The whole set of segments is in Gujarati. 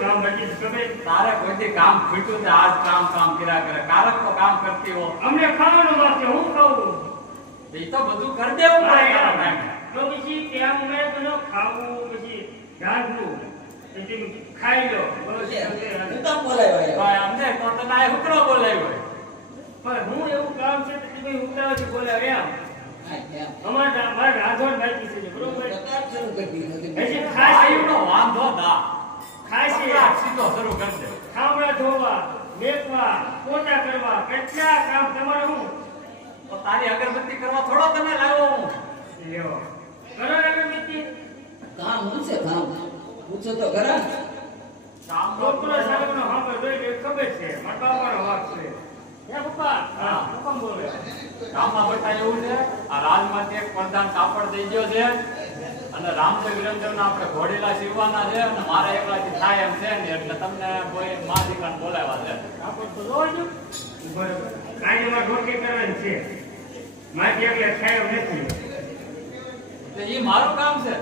તારે કોઈ કામ ખૂટ્યું છે આજ કામ કામ કર્યા કરે કારક તો કામ કરતી હો અમને ખાવાનું બાકી હું ખાવું એ તો બધું કરી દેવું પડે તારા ટાઈમ તો પછી ત્યાં મેં તો ખાવું પછી જાગવું પછી ખાઈ લો હું તો બોલાય ભાઈ અમને તો તને આ હુકરો બોલાવ્યો પણ હું એવું કામ છે તો તમે ઉતાવળથી બોલાવે એમ હોય અમારે રાધોડ બાકી છે બરોબર પ્રકાર શરૂ કરી દીધો હજી આ ખાસ એવડો વાંધો ના ખાસી આ સીધો શરૂ કરી દે ખામડા ધોવા મેકવા પોતા કરવા કેટલા કામ તમારે હું તો તારી અગરબત્તી કરવા થોડો તને લાવ્યો હું લ્યો કરો અગરબત્તી કામ હું છે કામ પૂછો તો ખરા કામ છોકરો સાહેબનો હાંભળ જોઈ લે ખબર છે મારા બાપાનો વાક છે હે પપ્પા હા હુકમ બોલે કામમાં બટા એવું છે આ રાજમાંથી એક પ્રધાન કાપડ દઈ ગયો છે અને રામદેવ વિરમદેવના આપણે ઘોડેલા સીવવાના છે અને મારે એકલાથી થાય એમ છે ને એટલે તમને કોઈ મા દીકરાને બોલાવ્યા છે કાપડ તો જોઈ જો બરોબર આજે મારે રોટી કરવાની છે મારી એકલે ખાયો નથી તો એ મારું કામ છે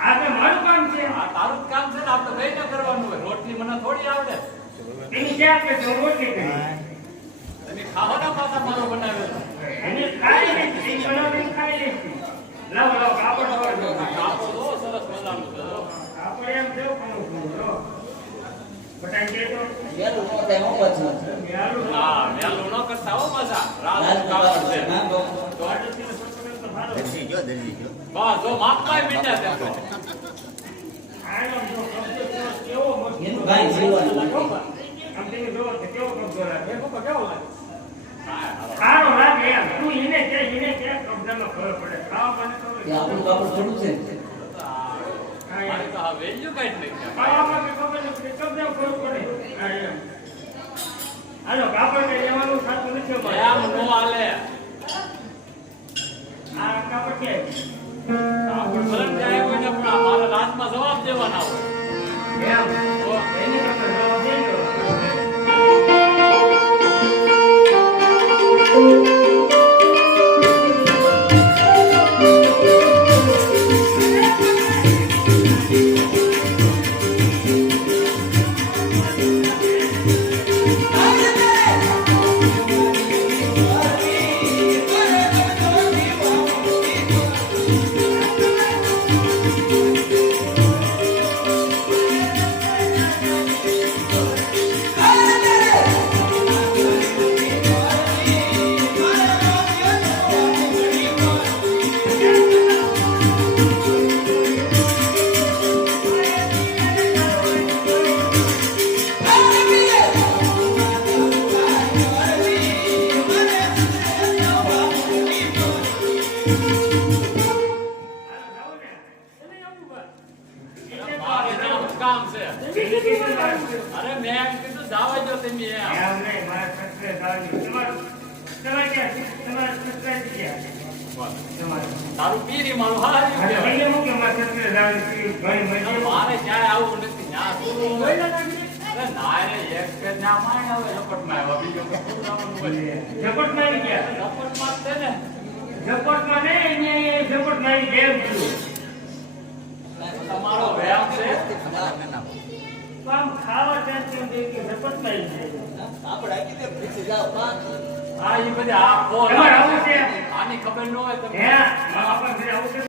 આ તો મારું કામ છે આ તારું જ કામ છે ને આપણે કઈ ન કરવાનું હોય રોટલી મને થોડી આવડે એની ક્યાં કે તો રોટી કરી તમે ખાવાના પાછા મારો બનાવેલો એને ખાઈ લેતી એ બનાવીને ખાઈ લેતી લાવ લાવ કાપડ ધોવા દો કાપડ તો સરસ મજાનું છે કાપડ એમ જેવું પણ જો બટાઈ દે તો વેલું નો થાય હું પાછું યારું હા મેલું ન કરતા હો પાછા રાજનું કાપડ છે તો દરજી ગયો બસ જો માપમાં મીંડ્યા તેમ તો આનો જો કબજો કેવો મસ્ત એનું ભાઈ જીવવાનું આમ તમે જો કેવો કબજો લાગે પપ્પા કેવો લાગે સારો લાગે એમ તું એને કે કબજામાં ખબર પડે ખાવા મને તો કે આપણું કાપડ થોડું છે મારે તો આ વેલ્યુ કાઢી નાખ્યા ખાવામાં કે ખબર નથી કબજામાં ખબર પડે હા એમ હાલો કાપડ કે લેવાનું થતું નથી એમ અમારે નો હાલે આ કાપડ કે કાપડ ભલે જાય કોઈને પણ આ મારા રાજમાં જવાબ દેવાના હોય એમ તો એની અંદર જવાબ દેજો મારે જવાનું કામ છે અરે મેં એમ કીધું જાવા દો તમે એમ એમ નહીં મારા સસરે દાદી તમારે ક્યાં છે? તમારા સસરા ક્યાં તમારે તારું પીરી મારું હારી અરે કહેવાય. ભાઈને હું કે મારા સસરે દાદી ઘણી મળી મારે ક્યાંય આવું નથી ત્યાં શું હોય? અરે ના રે એક કે ત્યાં માય આવે લપટમાં આવ્યા બીજો કે શું જવાનું હોય? ઝપટમાં આવી ગયા લપટમાં જ છે ને ઝપટમાં નહીં અહીંયા ઝપટમાં આવી ગયા એમ થયું. તમારો વ્યાયામ છે તો આમ ખાવા ત્યાં કેમ દે કે ઝપટમાં આવી જાય આપણે આખી તે પૂછી જાવ પાંચ આ ઈ બધી આ કોણ તમારે આવું છે આની ખબર ન હોય હે તમે આપણે ઘરે આવું છે